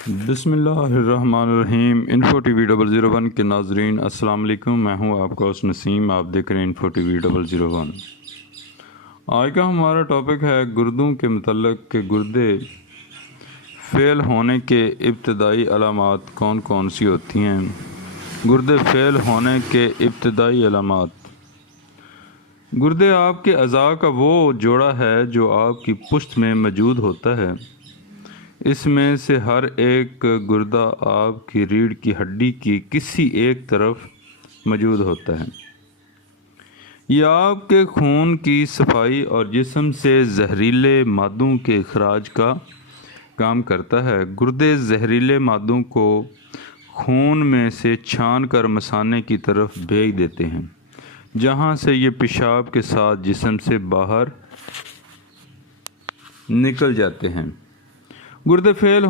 بسم اللہ الرحمن الرحیم۔ انفو ٹی وی 001 کے ناظرین السلام علیکم، میں ہوں آپ کا اس نسیم، آپ دیکھ رہے ہیں انفو ٹی وی 001۔ آج کا ہمارا ٹاپک ہے گردوں کے متعلق کہ گردے فیل ہونے کے ابتدائی علامات کون کون سی ہوتی ہیں۔ گردے فیل ہونے کے ابتدائی علامات۔ گردے آپ کے اعضاء کا وہ جوڑا ہے جو آپ کی پشت میں موجود ہوتا ہے۔ اس میں سے ہر ایک گردہ آپ کی ریڑھ کی ہڈی کی کسی ایک طرف موجود ہوتا ہے۔ یہ آپ کے خون کی صفائی اور جسم سے زہریلے مادوں کے اخراج کا کام کرتا ہے۔ گردے زہریلے مادوں کو خون میں سے چھان کر مثانے کی طرف بھیج دیتے ہیں، جہاں سے یہ پیشاب کے ساتھ جسم سے باہر نکل جاتے ہیں۔ گردے فیل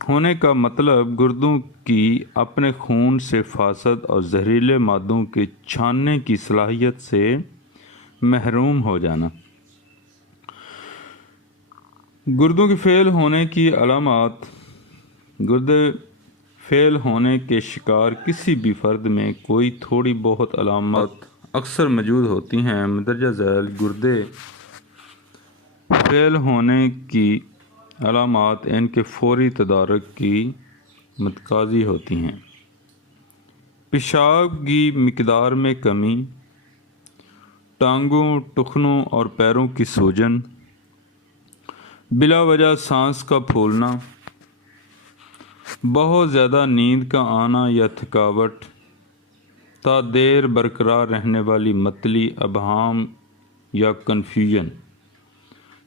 ہونے کا مطلب گردوں کی اپنے خون سے فاسد اور زہریلے مادوں کے چھاننے کی صلاحیت سے محروم ہو جانا۔ گردوں کے فیل ہونے کی علامات۔ گردے فیل ہونے کے شکار کسی بھی فرد میں کوئی تھوڑی بہت علامات اکثر موجود ہوتی ہیں۔ مندرجہ ذیل گردے فیل ہونے کی علامات ان کے فوری تدارک کی متقاضی ہوتی ہیں۔ پیشاب کی مقدار میں کمی، ٹانگوں، ٹخنوں اور پیروں کی سوجن، بلا وجہ سانس کا پھولنا، بہت زیادہ نیند کا آنا یا تھکاوٹ، تا دیر برقرار رہنے والی متلی، ابہام یا کنفیوژن،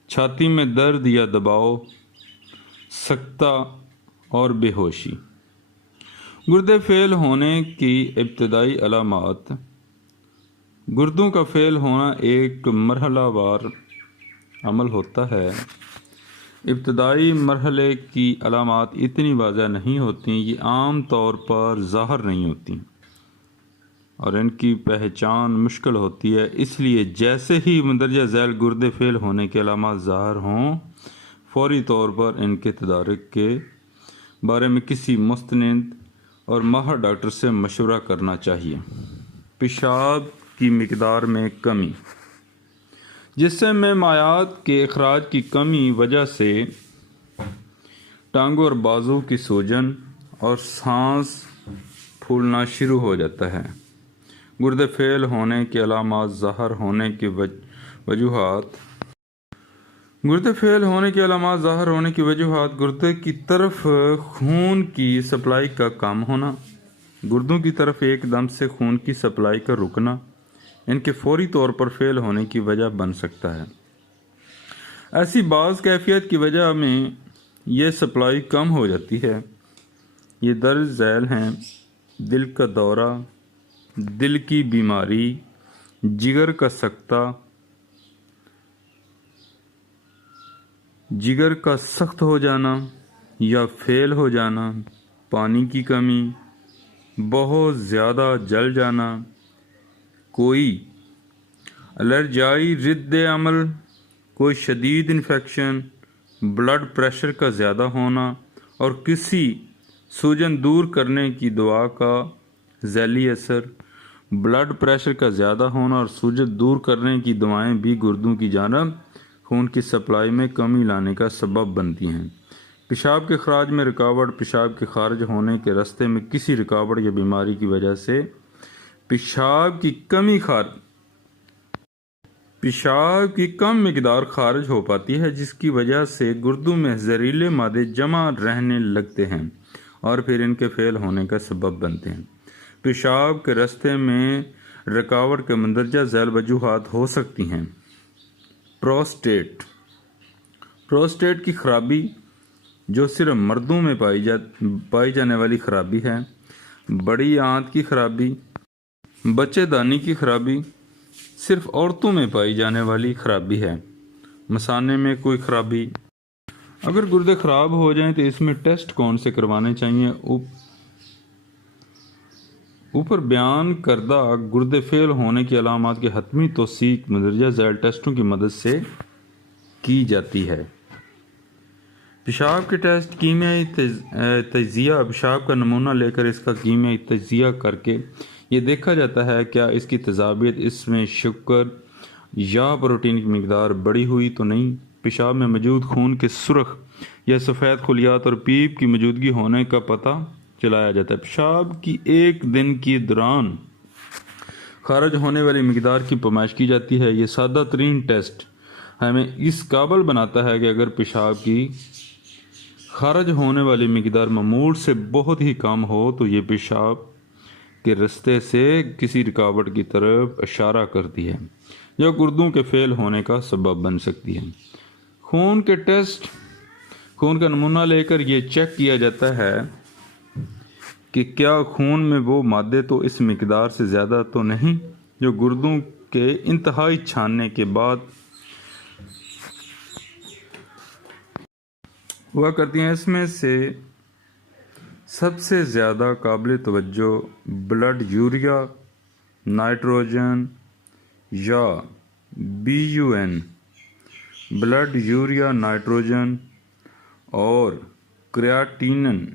چھاتی میں درد یا دباؤ، سکتہ اور بے ہوشی۔ گردے فیل ہونے کی ابتدائی علامات۔ گردوں کا فیل ہونا ایک مرحلہ وار عمل ہوتا ہے۔ ابتدائی مرحلے کی علامات اتنی واضح نہیں ہوتی، یہ عام طور پر ظاہر نہیں ہوتی اور ان کی پہچان مشکل ہوتی ہے۔ اس لیے جیسے ہی مندرجہ ذیل گردے فیل ہونے کے علامات ظاہر ہوں، فوری طور پر ان کے تدارک کے بارے میں کسی مستند اور ماہر ڈاکٹر سے مشورہ کرنا چاہیے۔ پیشاب کی مقدار میں کمی۔ جسم میں مائعات کے اخراج کی کمی وجہ سے ٹانگوں اور بازو کی سوجن اور سانس پھولنا شروع ہو جاتا ہے۔ گردے فیل ہونے کے علامات ظاہر ہونے کی وجوہات۔ گردے فیل ہونے کی علامات ظاہر ہونے کی وجوہات: گردے کی طرف خون کی سپلائی کا کم ہونا، گردوں کی طرف ایک دم سے خون کی سپلائی کا رکنا ان کے فوری طور پر فیل ہونے کی وجہ بن سکتا ہے۔ ایسی بعض کیفیت کی وجہ میں یہ سپلائی کم ہو جاتی ہے۔ یہ درج ذیل ہیں: دل کا دورہ، دل کی بیماری، جگر کا سکتہ، جگر کا سخت ہو جانا یا فیل ہو جانا، پانی کی کمی، بہت زیادہ جل جانا، کوئی الرجائی رد عمل، کوئی شدید انفیکشن، بلڈ پریشر کا زیادہ ہونا اور کسی سوجن دور کرنے کی دوا کا ذیلی اثر۔ بلڈ پریشر کا زیادہ ہونا اور سوجن دور کرنے کی دوائیں بھی گردوں کی جانب خون کی سپلائی میں کمی لانے کا سبب بنتی ہیں۔ پیشاب کے اخراج میں رکاوٹ۔ پیشاب کے خارج ہونے کے راستے میں کسی رکاوٹ یا بیماری کی وجہ سے پیشاب کی کم مقدار خارج ہو پاتی ہے، جس کی وجہ سے گردوں میں زہریلے مادے جمع رہنے لگتے ہیں اور پھر ان کے فیل ہونے کا سبب بنتے ہیں۔ پیشاب کے راستے میں رکاوٹ کے مندرجہ ذیل وجوہات ہو سکتی ہیں: پروسٹیٹ کی خرابی، جو صرف مردوں میں پائی جانے والی خرابی ہے۔ بڑی آنت کی خرابی۔ بچے دانی کی خرابی، صرف عورتوں میں پائی جانے والی خرابی ہے۔ مثانے میں کوئی خرابی۔ اگر گردے خراب ہو جائیں تو اس میں ٹیسٹ کون سے کروانے چاہیے؟ اوپر بیان کردہ گردے فیل ہونے کی علامات کی حتمی توثیق مندرجہ ذیل ٹیسٹوں کی مدد سے کی جاتی ہے۔ پیشاب کے ٹیسٹ کیمیائی تجزیہ، پیشاب کا نمونہ لے کر اس کا کیمیائی تجزیہ کر کے یہ دیکھا جاتا ہے کیا اس کی تضابط اس میں شکر یا پروٹین کی مقدار بڑی ہوئی تو نہیں۔ پیشاب میں موجود خون کے سرخ یا سفید خلیات اور پیپ کی موجودگی ہونے کا پتہ چلایا جاتا ہے۔ پیشاب کی ایک دن کے دوران خارج ہونے والی مقدار کی پیمائش کی جاتی ہے۔ یہ سادہ ترین ٹیسٹ ہمیں اس قابل بناتا ہے کہ اگر پیشاب کی خارج ہونے والی مقدار معمول سے بہت ہی کم ہو تو یہ پیشاب کے رستے سے کسی رکاوٹ کی طرف اشارہ کرتی ہے یا گردوں کے فیل ہونے کا سبب بن سکتی ہے۔ خون کے ٹیسٹ، خون کا نمونہ لے کر یہ چیک کیا جاتا ہے کہ کیا خون میں وہ مادے تو اس مقدار سے زیادہ تو نہیں جو گردوں کے انتہائی چھاننے کے بعد ہوا کرتی ہیں۔ اس میں سے سب سے زیادہ قابل توجہ بلڈ یوریا، نائٹروجن یا BUN، بلڈ یوریا، نائٹروجن اور کریاٹینن،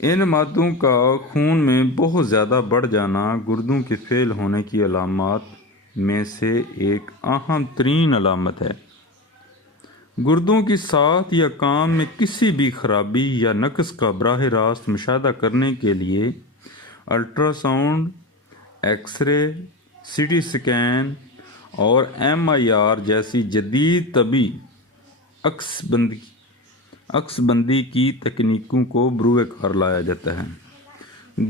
ان مادوں کا خون میں بہت زیادہ بڑھ جانا گردوں کے فیل ہونے کی علامات میں سے ایک اہم ترین علامت ہے۔ گردوں کی ساخت یا کام میں کسی بھی خرابی یا نقص کا براہ راست مشاہدہ کرنے کے لیے ultra sound, X ray, CT scan اور MIR جیسی جدید طبی عکس بندی کی تکنیکوں کو بروئے کار لایا جاتا ہے۔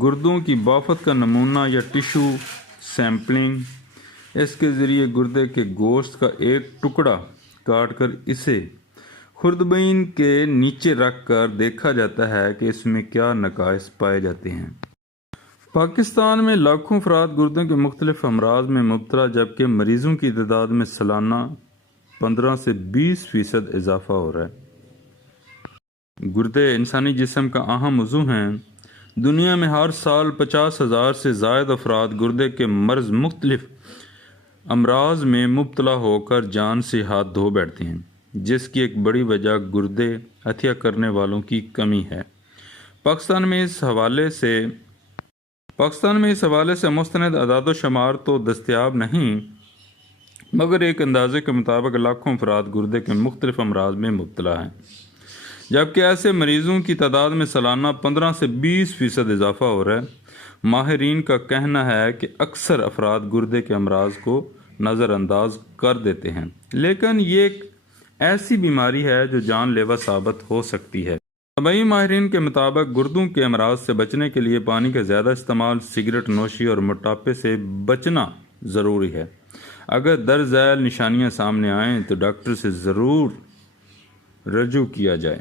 گردوں کی بافت کا نمونہ یا ٹشو سیمپلنگ، اس کے ذریعے گردے کے گوشت کا ایک ٹکڑا کاٹ کر اسے خوردبین کے نیچے رکھ کر دیکھا جاتا ہے کہ اس میں کیا نقائص پائے جاتے ہیں۔ پاکستان میں لاکھوں افراد گردوں کے مختلف امراض میں مبتلا، جبکہ مریضوں کی تعداد میں سالانہ 15 سے 20% اضافہ ہو رہا ہے۔ گردے انسانی جسم کا اہم عضو ہیں۔ دنیا میں ہر سال 50,000 سے زائد افراد گردے کے مرض مختلف امراض میں مبتلا ہو کر جان سے ہاتھ دھو بیٹھتے ہیں، جس کی ایک بڑی وجہ گردے عطیہ کرنے والوں کی کمی ہے۔ پاکستان میں اس حوالے سے مستند اعداد و شمار تو دستیاب نہیں، مگر ایک اندازے کے مطابق لاکھوں افراد گردے کے مختلف امراض میں مبتلا ہیں، جبکہ ایسے مریضوں کی تعداد میں سالانہ 15 سے 20% اضافہ ہو رہا ہے۔ ماہرین کا کہنا ہے کہ اکثر افراد گردے کے امراض کو نظر انداز کر دیتے ہیں، لیکن یہ ایک ایسی بیماری ہے جو جان لیوا ثابت ہو سکتی ہے۔ طبی ماہرین کے مطابق گردوں کے امراض سے بچنے کے لیے پانی کا زیادہ استعمال، سگریٹ نوشی اور موٹاپے سے بچنا ضروری ہے۔ اگر درج ذیل نشانیاں سامنے آئیں تو ڈاکٹر سے ضرور رجوع کیا جائے۔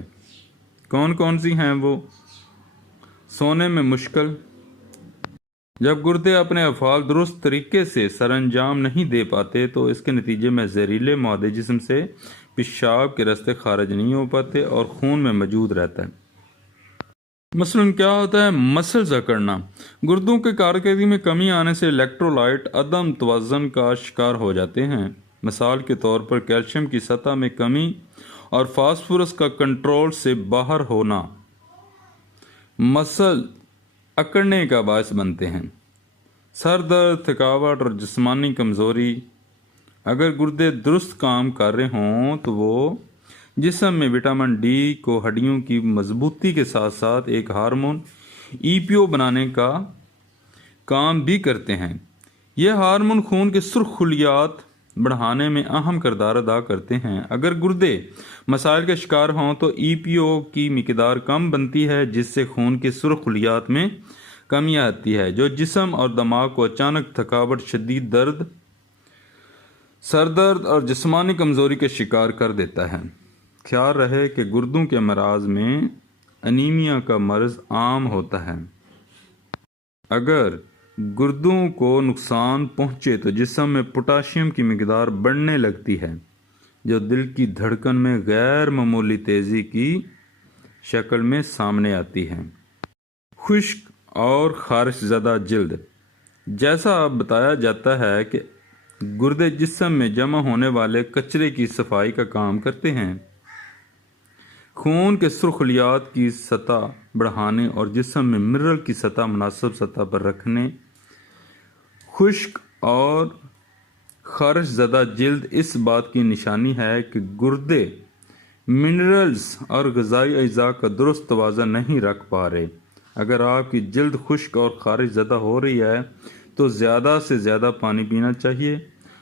کون کون سی ہیں وہ؟ سونے میں مشکل، جب گردے اپنے افعال درست طریقے سے سر انجام نہیں دے پاتے تو اس کے نتیجے میں زہریلے مادے جسم سے پیشاب کے راستے خارج نہیں ہو پاتے اور خون میں موجود رہتا ہے۔ مثلاً کیا ہوتا ہے؟ مسلز اکڑنا۔ گردوں کے کارکردگی میں کمی آنے سے الیکٹرولائٹ عدم توازن کا شکار ہو جاتے ہیں۔ مثال کے طور پر کیلشیم کی سطح میں کمی اور فاسفورس کا کنٹرول سے باہر ہونا مسل اکڑنے کا باعث بنتے ہیں۔ سر درد، تھکاوٹ اور جسمانی کمزوری۔ اگر گردے درست کام کر رہے ہوں تو وہ جسم میں وٹامن ڈی کو ہڈیوں کی مضبوطی کے ساتھ ساتھ ایک ہارمون EPO بنانے کا کام بھی کرتے ہیں۔ یہ ہارمون خون کے سرخ خلیات بڑھانے میں اہم کردار ادا کرتے ہیں۔ اگر گردے مسائل کا شکار ہوں تو EPO کی مقدار کم بنتی ہے، جس سے خون کے سرخ خلیات میں کمی آتی ہے، جو جسم اور دماغ کو اچانک تھکاوٹ، شدید درد، سر درد اور جسمانی کمزوری کے شکار کر دیتا ہے۔ خیال رہے کہ گردوں کے امراض میں انیمیا کا مرض عام ہوتا ہے۔ اگر گردوں کو نقصان پہنچے تو جسم میں پوٹاشیم کی مقدار بڑھنے لگتی ہے، جو دل کی دھڑکن میں غیر معمولی تیزی کی شکل میں سامنے آتی ہے۔ خشک اور خارش زدہ جلد۔ جیسا اب بتایا جاتا ہے کہ گردے جسم میں جمع ہونے والے کچرے کی صفائی کا کام کرتے ہیں۔ خون کے سرخ خلیات کی سطح بڑھانے اور جسم میں منرل کی سطح مناسب سطح پر رکھنے، خشک اور خارش زدہ جلد اس بات کی نشانی ہے کہ گردے منرلز اور غذائی اجزاء کا درست توازن نہیں رکھ پا رہے۔ اگر آپ کی جلد خشک اور خارش زدہ ہو رہی ہے تو زیادہ سے زیادہ پانی پینا چاہیے،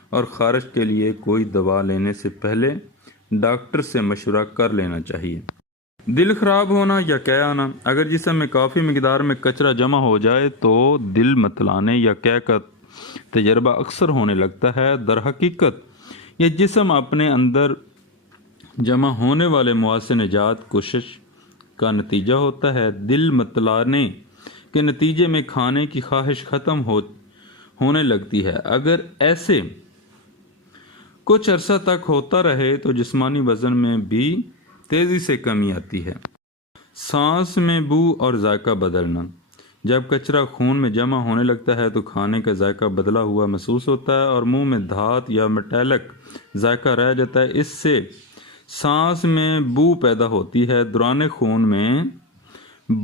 اور خارش کے لیے کوئی دوا لینے سے پہلے ڈاکٹر سے مشورہ کر لینا چاہیے۔ دل خراب ہونا یا قے آنا۔ اگر جسم میں کافی مقدار میں کچرا جمع ہو جائے تو دل متلانے یا قے کا تجربہ اکثر ہونے لگتا ہے۔ در حقیقت یہ جسم اپنے اندر جمع ہونے والے مواد سے نجات کوشش کا نتیجہ ہوتا ہے۔ دل متلانے کے نتیجے میں کھانے کی خواہش ختم ہونے لگتی ہے۔ اگر ایسے کچھ عرصہ تک ہوتا رہے تو جسمانی وزن میں بھی تیزی سے کمی آتی ہے۔ سانس میں بو اور ذائقہ بدلنا۔ جب کچرا خون میں جمع ہونے لگتا ہے تو کھانے کا ذائقہ بدلا ہوا محسوس ہوتا ہے اور منہ میں دھات یا میٹالک ذائقہ رہ جاتا ہے۔ اس سے سانس میں بو پیدا ہوتی ہے۔ دوران خون میں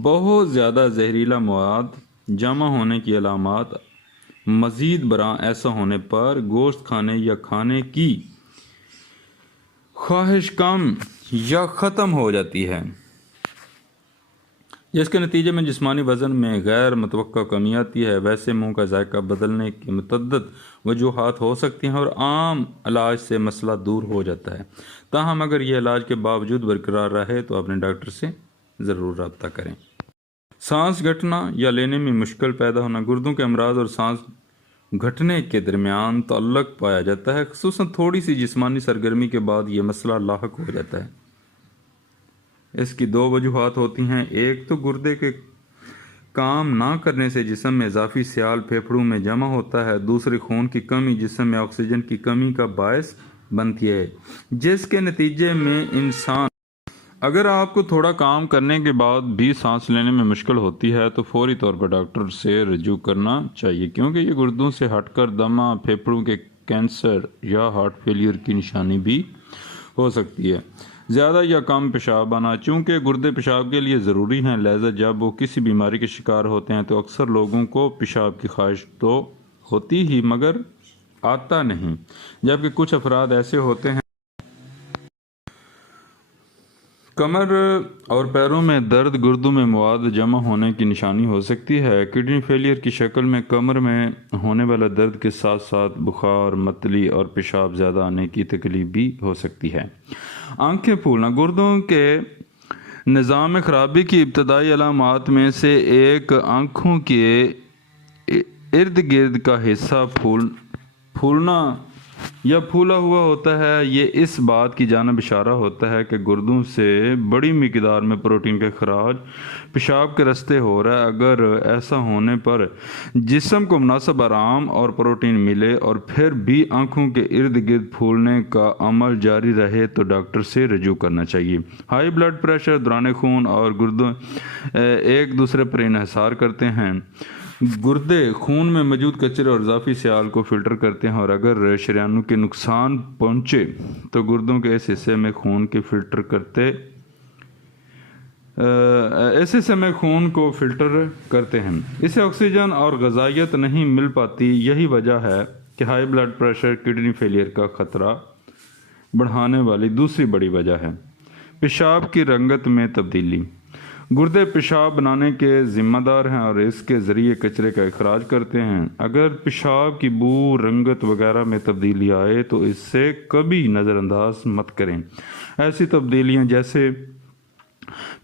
بہت زیادہ زہریلا مواد جمع ہونے کی علامات۔ مزید برآں ایسا ہونے پر گوشت کھانے یا کھانے کی خواہش کم یا ختم ہو جاتی ہے، جس کے نتیجے میں جسمانی وزن میں غیر متوقع کمی آتی ہے۔ ویسے منہ کا ذائقہ بدلنے کی متعدد وجوہات ہو سکتی ہیں اور عام علاج سے مسئلہ دور ہو جاتا ہے۔ تاہم اگر یہ علاج کے باوجود برقرار رہے تو اپنے ڈاکٹر سے ضرور رابطہ کریں۔ سانس گھٹنا یا لینے میں مشکل پیدا ہونا۔ گردوں کے امراض اور سانس گھٹنے کے درمیان تعلق پایا جاتا ہے، خصوصاً تھوڑی سی جسمانی سرگرمی کے بعد یہ مسئلہ لاحق ہو جاتا ہے۔ اس کی دو وجوہات ہوتی ہیں۔ ایک تو گردے کے کام نہ کرنے سے جسم میں اضافی سیال پھیپھڑوں میں جمع ہوتا ہے۔ دوسری خون کی کمی جسم میں آکسیجن کی کمی کا باعث بنتی ہے، جس کے نتیجے میں انسان اگر آپ کو تھوڑا کام کرنے کے بعد بھی سانس لینے میں مشکل ہوتی ہے تو فوری طور پر ڈاکٹر سے رجوع کرنا چاہیے، کیونکہ یہ گردوں سے ہٹ کر دمہ، پھیپھڑوں کے کینسر یا ہارٹ فیلئر کی نشانی بھی ہو سکتی ہے۔ زیادہ یا کم پیشاب آنا۔ چونکہ گردے پیشاب کے لیے ضروری ہیں، لہذا جب وہ کسی بیماری کے شکار ہوتے ہیں تو اکثر لوگوں کو پیشاب کی خواہش تو ہوتی ہی مگر آتا نہیں، جبکہ کچھ افراد ایسے ہوتے ہیں۔ کمر اور پیروں میں درد گردوں میں مواد جمع ہونے کی نشانی ہو سکتی ہے۔ کڈنی فیلئر کی شکل میں کمر میں ہونے والا درد کے ساتھ ساتھ بخار، متلی اور پیشاب زیادہ آنے کی تکلیف بھی ہو سکتی ہے۔ آنکھیں پھولنا۔ گردوں کے نظام میں خرابی کی ابتدائی علامات میں سے ایک آنکھوں کے ارد گرد کا حصہ پھولنا یا پھولا ہوا ہوتا ہے۔ یہ اس بات کی جانب اشارہ ہوتا ہے کہ گردوں سے بڑی مقدار میں پروٹین کا اخراج پیشاب کے راستے ہو رہا ہے۔ اگر ایسا ہونے پر جسم کو مناسب آرام اور پروٹین ملے اور پھر بھی آنکھوں کے ارد گرد پھولنے کا عمل جاری رہے تو ڈاکٹر سے رجوع کرنا چاہیے۔ ہائی بلڈ پریشر، دوران خون اور گردوں ایک دوسرے پر انحصار کرتے ہیں۔ گردے خون میں موجود کچرے اور اضافی سیال کو فلٹر کرتے ہیں، اور اگر شریانوں کے نقصان پہنچے تو گردوں کے اس حصے میں خون کو فلٹر کرتے ہیں۔ اسے آکسیجن اور غذائیت نہیں مل پاتی۔ یہی وجہ ہے کہ high blood pressure kidney failure کا خطرہ بڑھانے والی دوسری بڑی وجہ ہے۔ پیشاب کی رنگت میں تبدیلی۔ گردے پیشاب بنانے کے ذمہ دار ہیں اور اس کے ذریعے کچرے کا اخراج کرتے ہیں۔ اگر پیشاب کی بو، رنگت وغیرہ میں تبدیلی آئے تو اس سے کبھی نظر انداز مت کریں۔ ایسی تبدیلیاں جیسے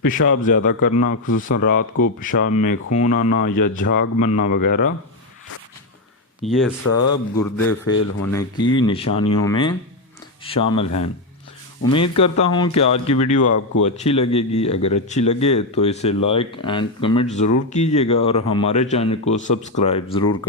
پیشاب زیادہ کرنا، خصوصاً رات کو پیشاب میں خون آنا یا جھاگ بننا وغیرہ، یہ سب گردے فیل ہونے کی نشانیوں میں شامل ہیں۔ امید کرتا ہوں کہ آج کی ویڈیو آپ کو اچھی لگے گی۔ اگر اچھی لگے تو اسے لائک اینڈ کمنٹ ضرور کیجیے گا اور ہمارے چینل کو سبسکرائب ضرور کریں۔